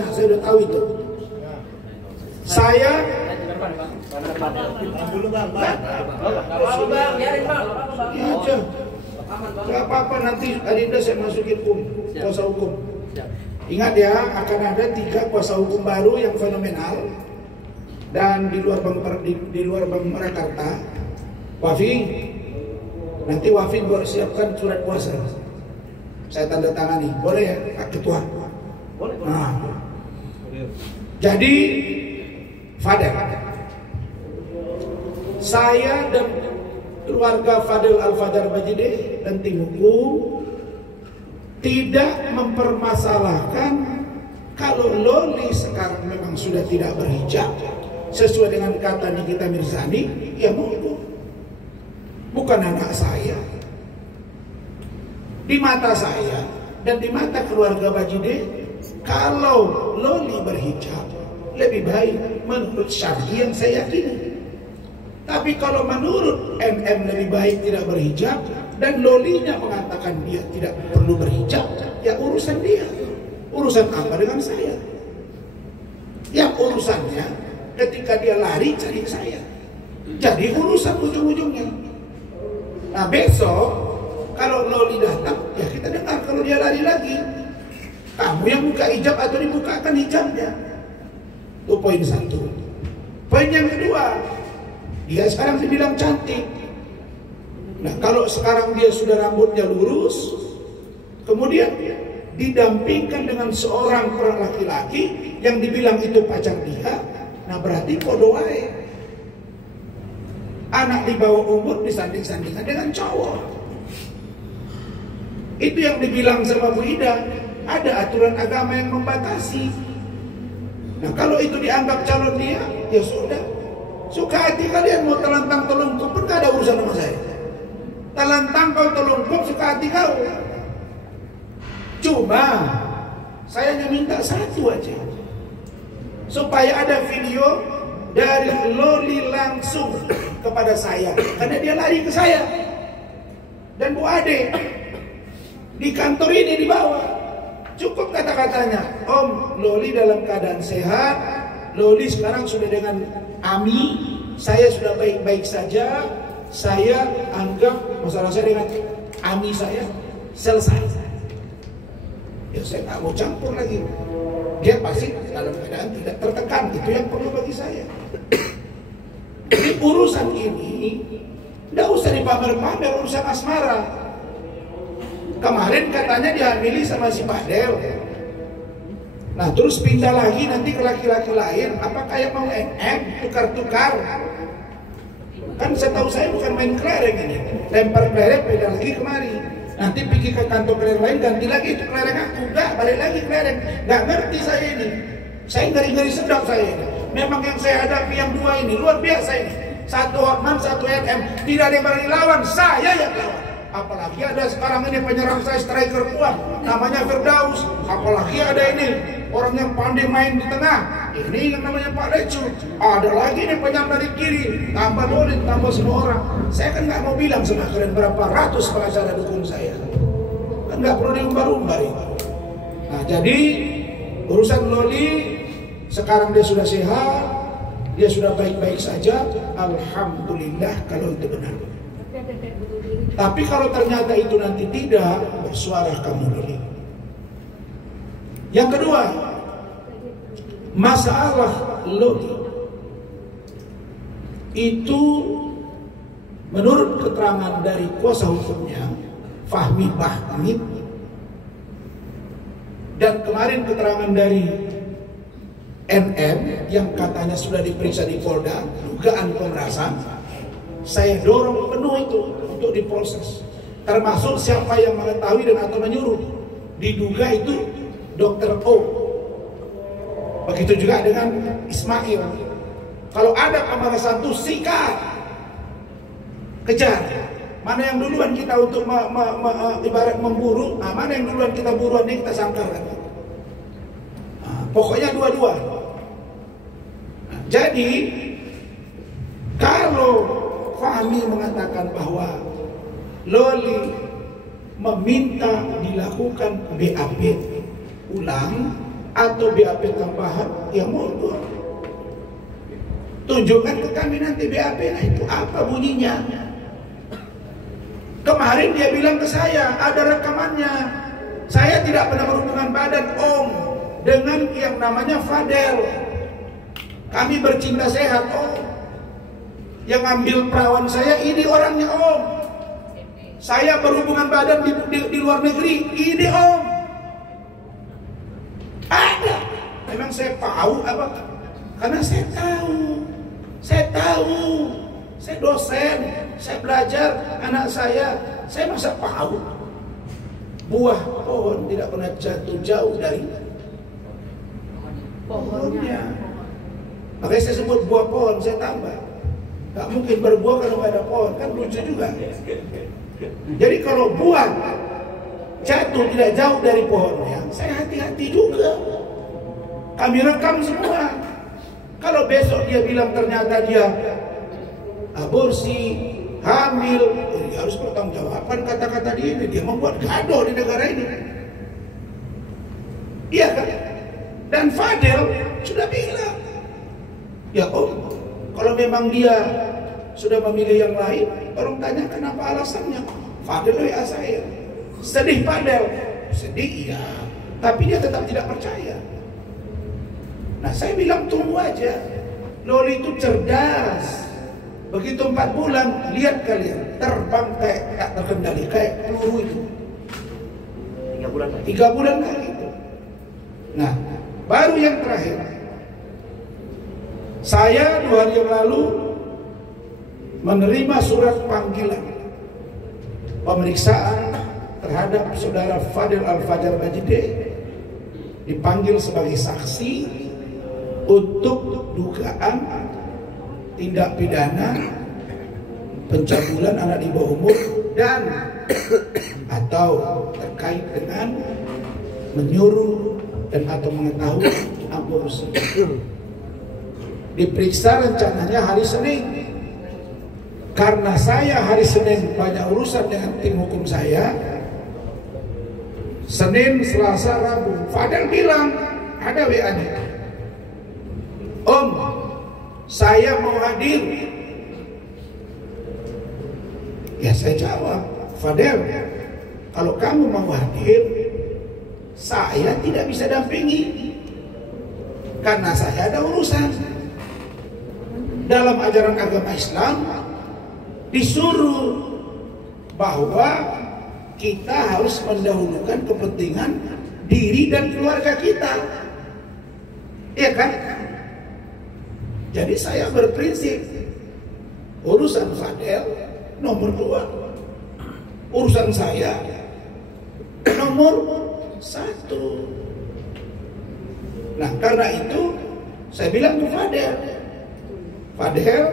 kuasanya, saya udah tahu itu. Saya nggak apa-apa, nanti Adinda saya masukin kuasa hukum. Ingat ya, akan ada 3 kuasa hukum baru yang fenomenal. Dan di luar Bang Merakarta, Wafi, nanti Wafi buat siapkan surat kuasa. Saya tanda tangani, boleh ya Pak Ketua? Boleh. Nah, jadi Fadel, saya dan keluarga Fadel Al-Fadar Bajide dan tim hukum tidak mempermasalahkan kalau Loli sekarang memang sudah tidak berhijab sesuai dengan kata Nikita Mirzani, ya monggo. Bukan anak saya. Di mata saya dan di mata keluarga Bajide, kalau Loli berhijab lebih baik menurut syar'i yang saya yakini. Tapi kalau menurut NM lebih baik tidak berhijab dan Lolinya mengatakan dia tidak perlu berhijab, ya urusan dia. Urusan apa dengan saya? Yang urusannya ketika dia lari cari saya. Jadi urusan ujung-ujungnya. Nah besok kalau Loli datang, ya kita dengar kalau dia lari lagi. Kamu yang buka hijab atau dibukakan hijabnya? Itu poin 1. Poin yang kedua, dia sekarang dibilang cantik. Nah kalau sekarang dia sudah rambutnya lurus, kemudian didampingkan dengan seorang laki-laki yang dibilang itu pacar dia, nah berarti podo wae. Anak di bawah umur disanding-sandingkan dengan cowok. Itu yang dibilang sama Bu Ida, ada aturan agama yang membatasi. Nah kalau itu dianggap calon dia, ya sudah. Suka hati kalian mau telantang telungkup pun gak ada urusan sama saya. Telantang kau telungkup, suka hati kau. Cuma saya hanya minta satu aja, supaya ada video dari Loli langsung kepada saya, karena dia lari ke saya dan Bu Ade di kantor ini dibawa. Cukup kata-katanya, Om, Loli dalam keadaan sehat, Loli sekarang sudah dengan Ami, saya sudah baik-baik saja, saya anggap masalah saya dengan Ami saya selesai. Ya saya nggak mau campur lagi. Dia pasti dalam keadaan tidak tertekan, itu yang perlu bagi saya. Jadi urusan ini nggak usah dipamer-pamer, urusan asmara. Kemarin katanya dihamili sama si Fadel. Nah terus pindah lagi nanti ke laki-laki lain. Apa kayak mau NM tukar-tukar? Kan setahu saya bukan main kelereng ini. Lempar kelereng beda lagi kemari. Nanti pergi ke kantor kelereng lain ganti lagi itu kelereng aku. Enggak, balik lagi kelereng. Enggak ngerti saya ini. Saya ngeri-ngeri sedap saya ini. Memang yang saya hadapi yang dua ini luar biasa ini. Satu Hotman, satu NM. Tidak ada yang berani lawan, saya yang lawan. Apalagi ada sekarang ini penyerang saya striker kuat namanya Firdaus. Apalagi ada ini orang yang pandai main di tengah, ini yang namanya Pak Lecu. Ada lagi nih penyerang dari kiri, tambah Loli, tambah semua orang. Saya kan nggak mau bilang sama kalian berapa ratus pengacara dukung saya, kan nggak perlu diumbar-umbar itu. Nah jadi urusan Loli sekarang dia sudah sehat, dia sudah baik-baik saja. Alhamdulillah kalau itu benar. Tapi kalau ternyata itu nanti tidak, bersuara kamu dulu. Yang kedua, masalah Loli itu menurut keterangan dari kuasa hukumnya Fahmi Bahmid dan kemarin keterangan dari NM yang katanya sudah diperiksa di Polda dugaan pemerasan, saya dorong penuh itu untuk diproses, termasuk siapa yang mengetahui dan atau menyuruh. Diduga itu Dr. O. Begitu juga dengan Ismail. Kalau ada pemerasan itu sikat, kejar. Mana yang duluan kita untuk ibarat memburu, nah, mana yang duluan kita buruan ini kita sangkarkan. Nah, pokoknya dua-dua. Nah, jadi kalau Fahmi mengatakan bahwa Loli meminta dilakukan BAP ulang, atau BAP tambahan, ya monggo. Tunjukkan ke kami nanti BAP-nya itu apa bunyinya. Kemarin dia bilang ke saya, ada rekamannya. Saya tidak pernah berhubungan badan Om dengan yang namanya Fadel. Kami bercinta sehat Om. Yang ambil perawan saya ini orangnya Om. Saya berhubungan badan di luar negeri ini Om. Ada. Memang saya tahu apa? Karena saya tahu. Saya dosen, saya belajar, anak saya masa tahu. Buah pohon tidak pernah jatuh jauh dari pohonnya. Makanya saya sebut buah pohon, saya tambah. Gak mungkin berbuah kalau nggak ada pohon, kan lucu juga. Jadi kalau buah jatuh tidak jauh dari pohonnya, saya hati-hati juga. Kami rekam semua. Kalau besok dia bilang ternyata dia aborsi, hamil, dia harus bertanggungjawabkan kata-kata dia membuat gaduh di negara ini. Iya kan? Dan Fadel sudah bilang, ya Om, kalau memang dia sudah memilih yang lain, tolong tanyakan apa alasannya. Fadel WA saya, sedih Fadel, sedih iya, tapi dia tetap tidak percaya. Nah saya bilang tunggu aja. Loli itu cerdas. Begitu 4 bulan, lihat kalian terbang kayak tak terkendali, kayak peluru itu. 3 bulan kali itu. Nah, baru yang terakhir. Saya 2 hari yang lalu menerima surat panggilan pemeriksaan terhadap saudara Fadel Al-Fajar Majide, dipanggil sebagai saksi untuk dugaan tindak pidana pencabulan anak di bawah umur dan atau terkait dengan menyuruh dan atau mengetahui aborsi. Diperiksa rencananya hari Senin. Karena saya hari Senin banyak urusan dengan tim hukum saya, Senin, Selasa, Rabu, Fadel bilang ada WA-nya, Om, saya mau hadir. Ya saya jawab, Fadel, kalau kamu mau hadir, saya tidak bisa dampingi karena saya ada urusan. Dalam ajaran agama Islam disuruh bahwa kita harus mendahulukan kepentingan diri dan keluarga kita. Iya kan? Jadi saya berprinsip urusan Fadel nomor 2, urusan saya nomor 1. Nah karena itu saya bilang ke Fadel,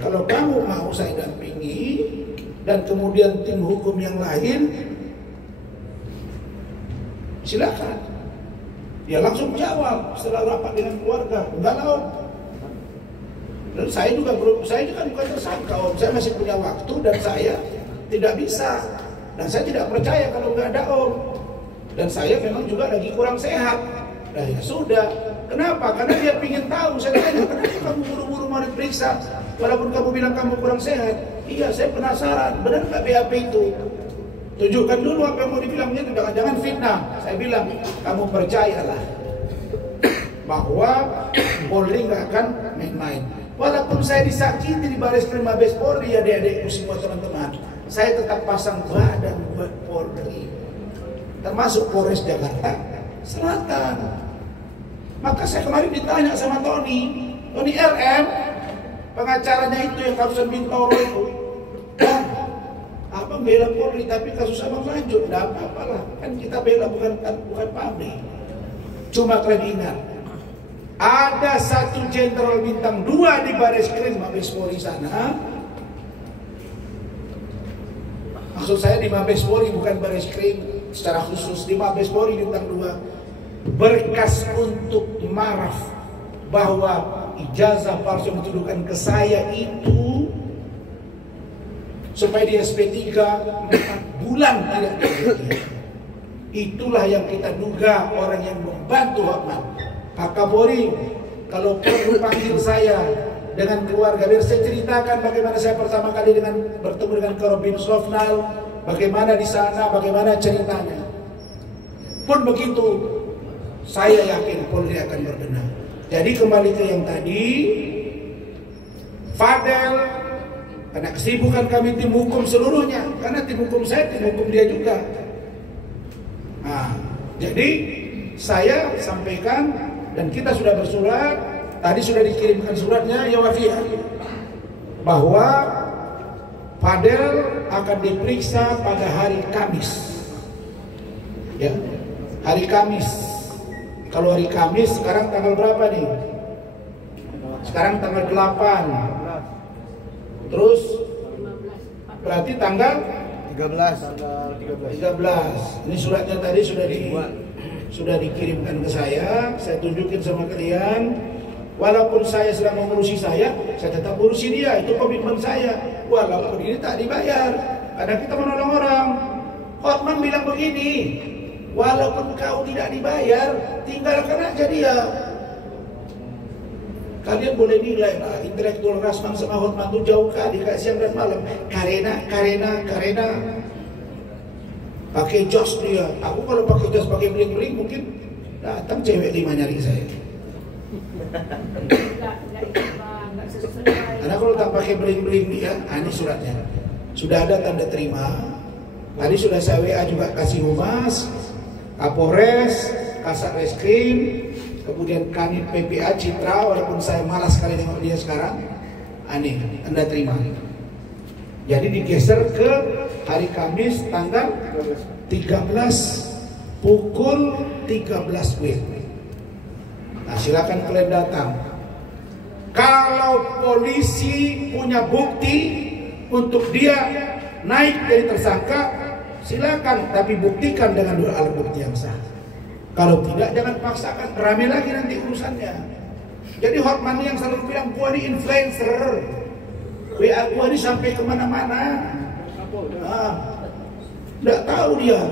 kalau kamu mau saya dampingi dan kemudian tim hukum yang lain, silakan. Dia langsung jawab setelah rapat dengan keluarga, enggak lah Om. Dan saya juga kan bukan tersangka Om, saya masih punya waktu dan saya tidak bisa. Dan saya tidak percaya kalau nggak ada Om. Dan saya memang juga lagi kurang sehat. Nah ya sudah, kenapa? Karena dia ingin tahu. Saya tanya, kenapa kamu buru-buru mau diperiksa? Walaupun kamu bilang kamu kurang sehat. Iya, saya penasaran, benar nggak BAP itu? Tunjukkan dulu apa yang mau dibilangnya, jangan fitnah. Saya bilang, kamu percayalah bahwa Polri nggak akan main-main. Walaupun saya disakiti di Bareskrim Mabes Polri, adik-adikku semua teman-teman, saya tetap pasang badan buat Polri, termasuk Polres Jakarta Selatan. Maka saya kemarin ditanya sama Tony RM, pengacaranya itu yang kasus Bintoro itu, abang bela Polri tapi kasus abang lanjut, tidak apa-apa lah, kan kita bela bukan pabrik. Cuma kalian ingat, ada satu jenderal bintang 2 di Bareskrim Mabes Polri sana. Maksud saya di Mabes Polri, bukan Bareskrim secara khusus, di Mabes Polri bintang 2. Berkas untuk maraf bahwa ijazah palsu yang dituduhkan ke saya itu supaya di SP3 4 bulan tidak diganti. Itulah yang kita duga orang yang membantu Hotman. Pak Kapolri, kalau perlu panggil saya dengan keluarga, biar saya ceritakan bagaimana saya pertama kali bertemu dengan Korobin Sofnal, bagaimana di sana, bagaimana ceritanya. Pun begitu, saya yakin Polri akan berbenah. Jadi kembali ke yang tadi, Fadel, karena kesibukan kami tim hukum seluruhnya, karena tim hukum saya, tim hukum dia juga. Nah, jadi saya sampaikan dan kita sudah bersurat, tadi sudah dikirimkan suratnya ya Wafiyah, bahwa Fadel akan diperiksa pada hari Kamis. Ya, hari Kamis. Kalau hari Kamis sekarang tanggal berapa nih? Sekarang tanggal 8. Terus berarti tanggal 13. Ini suratnya tadi sudah dikirimkan ke saya tunjukin sama kalian. Walaupun saya sedang mengurusi saya tetap urusi dia, itu komitmen saya. Walaupun ini tak dibayar, karena kita menolong orang. Hotman bilang begini, walaupun kau tidak dibayar, tinggalkan aja dia. Kalian boleh nilai lah, intelektual Rasman sama Hotman itu jauh kali, kayak siang dan malam. Karena pakai jos dia. Aku kalau pakai jos, pakai bling-bling, mungkin datang cewek 5 nyari saya. Karena kalau tak pakai bling-bling dia, ini suratnya sudah ada tanda terima. Tadi sudah saya WA juga kasih Humas, Kapolres, Kasat Reskrim, kemudian Kanit PPA Citra, walaupun saya malas sekali tengok dia sekarang. Aneh, tanda terima. Jadi digeser ke hari Kamis tanggal 13 pukul 13 WIB. Nah, silakan kalian datang. Kalau polisi punya bukti untuk dia naik dari tersangka, silakan, tapi buktikan dengan 2 alat bukti yang sah. Kalau tidak, jangan paksakan, rame lagi nanti urusannya. Jadi Hotman yang selalu bilang gua ini influencer, WA gua ini sampai kemana-mana. Nggak tahu dia,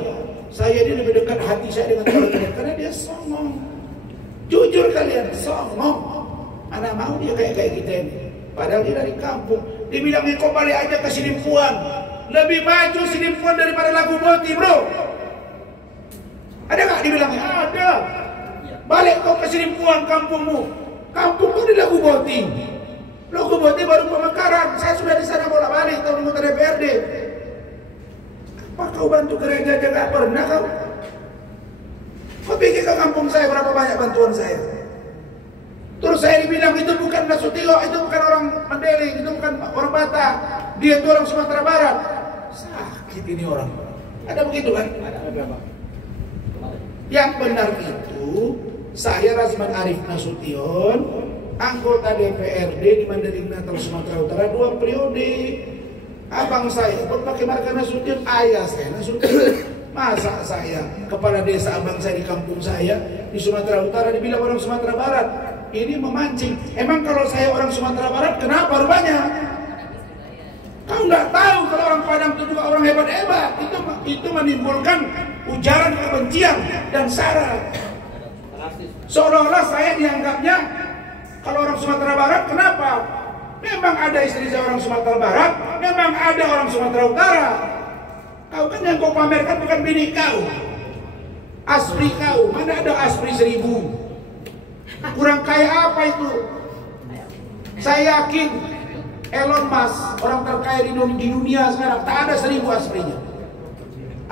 saya ini lebih dekat hati saya dengan dia karena dia songong. Jujur kalian, songong. Anak mau dia kayak kita ini. Padahal dia dari kampung. Dibilangnya kok balik aja ke Sidimpuan. Lebih maju Sidimpuan daripada Lagu Boti, bro. Ada nggak dibilangnya? Ada. Balik kau ke Sidimpuan kampungmu. Kampungku di Lagu Boti. Lagu Boti baru pemekaran. Saya sudah di sana bolak-balik tahun anggota DPRD. Apa kau bantu gereja aja nggak pernah kau? Kau pikir ke kampung saya berapa banyak bantuan saya? Terus saya dibilang itu bukan Nasution, itu bukan orang Mandailing, itu bukan orang Batak, dia itu orang Sumatera Barat. Sakit ini orang. Ada begitu kan? Ada. Yang benar itu saya Rasman Arif Nasution, anggota DPRD di Mandailing Natal Sumatera Utara 2 periode. Abang saya berpakai marga Nasution, ayah saya Nasution. Masa saya kepala desa abang saya di kampung saya di Sumatera Utara dibilang orang Sumatera Barat? Ini memancing. Emang kalau saya orang Sumatera Barat, kenapa rupanya? Kau nggak tahu kalau orang Padang itu juga orang hebat-hebat. Itu menimbulkan ujaran kebencian dan sara. Seolah-olah saya dianggapnya kalau orang Sumatera Barat, kenapa? Memang ada istri saya orang Sumatera Barat, memang ada orang Sumatera Utara. Kau kan yang kau pamerkan bukan bini kau, Aspri kau. Mana ada Aspri 1000? Kurang kaya apa itu? Saya yakin Elon Musk orang terkaya di dunia sekarang tak ada 1000 Asprinya.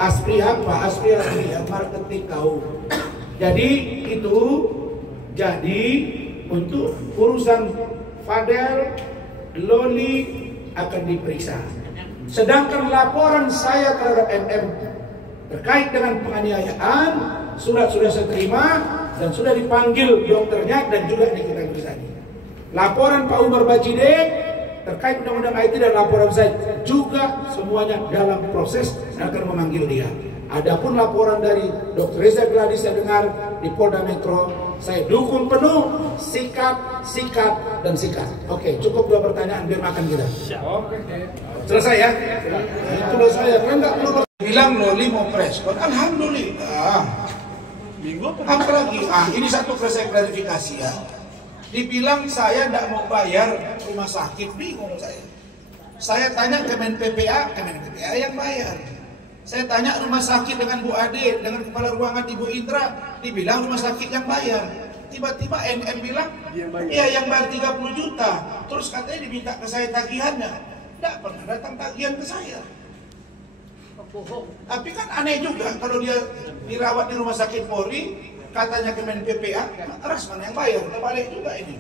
Aspri apa? Aspri yang marketing kau. Jadi itu, jadi untuk urusan Fadel, Loli akan diperiksa. Sedangkan laporan saya terhadap MM terkait dengan penganiayaan, surat sudah saya terima dan sudah dipanggil dokternya dan juga kita periksa. Laporan Pak Umar Bajide terkait undang-undang IT dan laporan saya juga semuanya dalam proses dan akan memanggil dia. Adapun laporan dari Dr. Reza Gladys saya dengar di Polda Metro, saya dukung penuh, sikat, dan sikat. Oke, cukup 2 pertanyaan biar makan kita. Selesai ya? Itu doa saya. Karena nggak perlu Bilang Loli mau preskon, alhamdulillah. Apalagi, ini satu saya klarifikasi ya. Dibilang saya tidak mau bayar rumah sakit, bingung saya. Saya tanya Kemen PPA yang bayar. Saya tanya rumah sakit dengan Bu Ade, dengan kepala ruangan Ibu Indra, dibilang rumah sakit yang bayar. Tiba-tiba NM bilang, iya yang bayar 30 juta. Terus katanya diminta ke saya tagihannya. Tidak pernah datang tagihan ke saya. Tapi kan aneh juga kalau dia dirawat di rumah sakit Polri, katanya Kemen PPA, Rasman yang bayar, terbalik juga ini.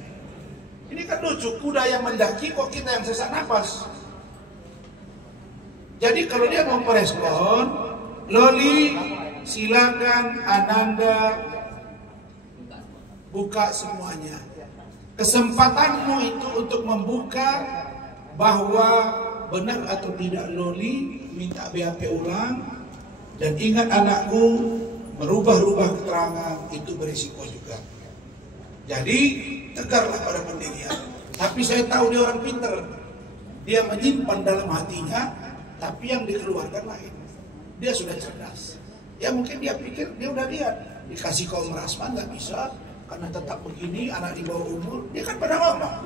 Ini kan lucu, kuda yang mendaki kok kita yang sesak napas. Jadi kalau dia mau merespon, Loli silakan Ananda buka semuanya. Kesempatanmu itu untuk membuka bahwa benar atau tidak Loli minta BAP ulang, dan ingat anakku, merubah-rubah keterangan itu berisiko juga. Jadi tegarlah pada pendirian. Tapi saya tahu dia orang pinter, dia menyimpan dalam hatinya, tapi yang dikeluarkan lain. Dia sudah cerdas. Ya mungkin dia pikir, dia udah lihat dikasih kaum Rasman nggak bisa karena tetap begini, anak di bawah umur. Dia kan pernah ngomong,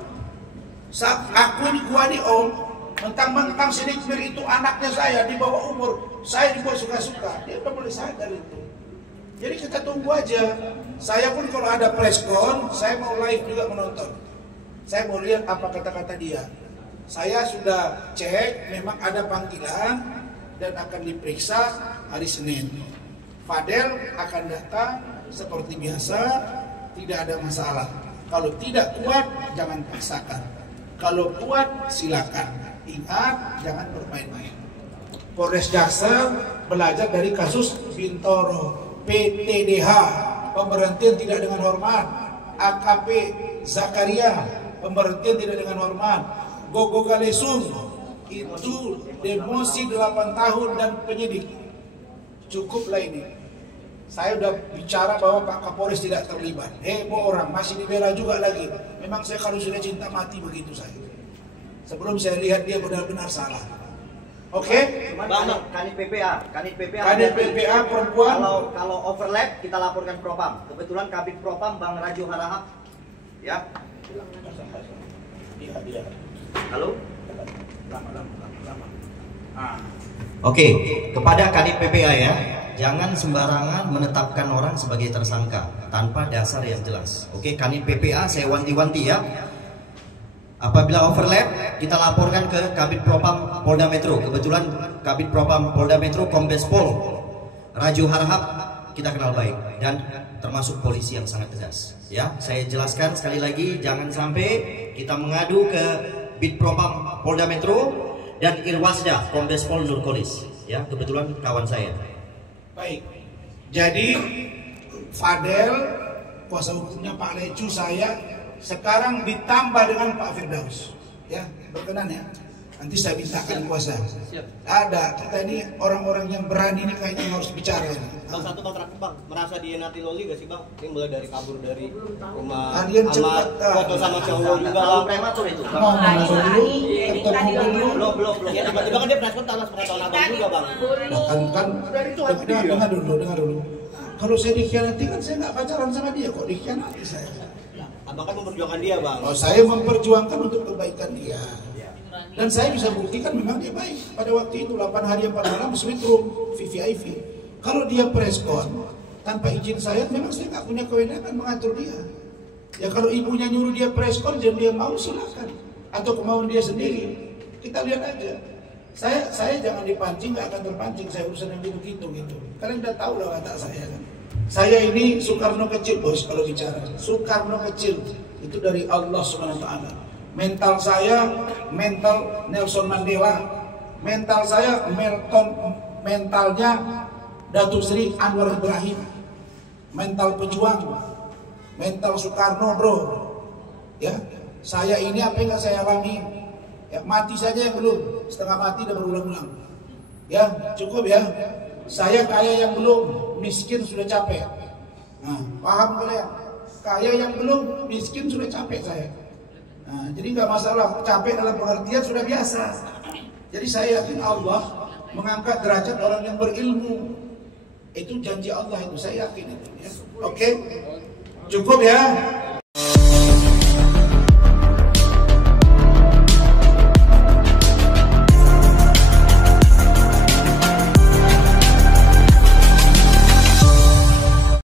saat aku ini gua nih om, mentang-mentang si Nikmir itu anaknya saya di bawah umur, saya dibuat suka-suka. Dia udah mulai sadar itu. Jadi kita tunggu aja. Saya pun kalau ada preskon, saya mau live juga menonton. Saya mau lihat apa kata-kata dia. Saya sudah cek, memang ada panggilan dan akan diperiksa hari Senin. Fadel akan datang seperti biasa, tidak ada masalah. Kalau tidak kuat, jangan paksakan. Kalau kuat, silakan. Ingat, jangan bermain-main. Polres Jaksel belajar dari kasus Bintoro, PTDH, pemberhentian tidak dengan hormat. AKP Zakaria, pemberhentian tidak dengan hormat. Gogo Galesum, itu demosi 8 tahun dan penyidik. Cukuplah ini. Saya udah bicara bahwa Pak Kapolres tidak terlibat. Heboh orang, masih dibela juga lagi. Memang saya kalau sudah cinta mati begitu saya. Sebelum saya lihat dia benar-benar salah. Oke? Bang, Kanit PPA perempuan. Kalau overlap kita laporkan Propam. Kebetulan Kabid Propam Bang Raju Harahap. Ya. Dia. Halo? Lama. Oke, kepada Kanit PPA ya, jangan sembarangan menetapkan orang sebagai tersangka tanpa dasar yang jelas. Oke, Kanit PPA saya wanti-wanti ya. Apabila overlap, kita laporkan ke Kabid Propam Polda Metro. Kebetulan Kabid Propam Polda Metro Kombes Pol Raju Harahap kita kenal baik dan termasuk polisi yang sangat tegas. Ya, saya jelaskan sekali lagi, jangan sampai kita mengadu ke Bid Propam Polda Metro dan Irwasda Kombes Pol Nurkolis. Ya, kebetulan kawan saya. Baik. Jadi Fadel, kuasa hukumnya Pak Lecu, saya sekarang ditambah dengan Pak Firdaus. Ya, berkenan ya. Nanti saya mintakan kuasa. Ada, kita ini orang-orang yang berani ini kayaknya harus bicara ini. Bang, satu bang terakhir bang, merasa dihianati Loli gak sih bang? Ini mulai dari kabur dari rumah Kalian sama foto sama cowok juga bang. Prematur itu. Mau dulu, ketemu dulu. Belum. Ya tiba-tiba kan dia preskon tanpa sepengetahuan abang juga bang. Kan dengar dulu. Kalau saya dikhianati kan saya nggak pacaran sama dia, kok dikhianati saya. Abang kan memperjuangkan dia bang. Oh, saya memperjuangkan untuk kebaikan dia. Dan saya bisa buktikan memang dia baik. Pada waktu itu 8 hari 4 malam suite room VVIP. Kalau dia preskon tanpa izin saya, memang saya nggak punya kewenangan mengatur dia. Ya kalau ibunya nyuruh dia preskon dan dia mau, silakan. Atau kemauan dia sendiri, kita lihat aja. Saya jangan dipancing, nggak akan terpancing. Saya urusan yang gitu. Kalian udah tahu lah watak saya kan. Saya ini Soekarno kecil bos kalau bicara. Soekarno kecil itu dari Allah SWT. Mental saya mental Nelson Mandela. Mental saya mentalnya Datuk Sri Anwar Ibrahim. Mental pejuang. Mental Soekarno bro. Ya, saya ini apa yang nggak saya alami? Ya, mati saja yang belum, setengah mati dan berulang-ulang. Ya, cukup ya. Saya kaya yang belum, miskin sudah capek. Nah, paham kalian? Kaya yang belum, miskin sudah capek saya. Nah, jadi nggak masalah, capek dalam pengertian sudah biasa. Jadi saya yakin Allah mengangkat derajat orang yang berilmu. Itu janji Allah itu, saya yakin itu ya. Oke? Cukup ya.